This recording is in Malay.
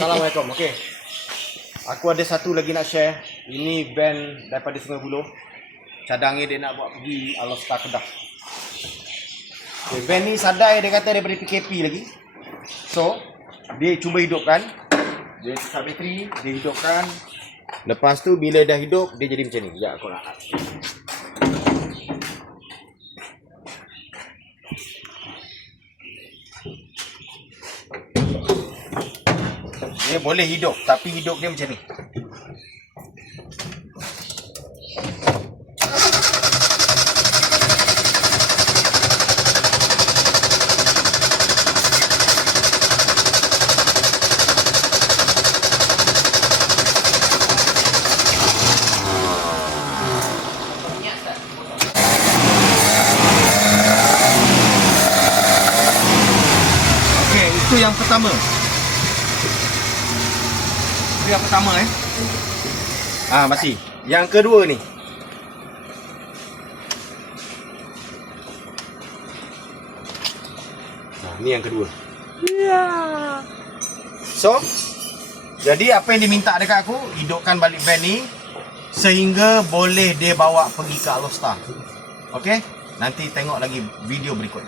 Assalamualaikum. Okey. Aku ada satu lagi nak share. Ini van daripada Sungai Buloh. Cadangnya dia nak buat pergi Alostar Kedah. Okay, van ni sadai dia kata daripada PKP lagi. So, dia cuba hidupkan. Dia tukar bateri, dia hidupkan. Lepas tu bila dah hidup, dia jadi macam ni. Sekejap aku nak. Dia boleh hidup, tapi hidup dia macam ni. Okey, itu yang pertama. Yang pertama masih. Yang kedua ni. Ni yang kedua. So, jadi apa yang diminta dekat aku, hidupkan balik van ni sehingga boleh dia bawa pergi ke Alostar. Okey? Nanti tengok lagi video berikut.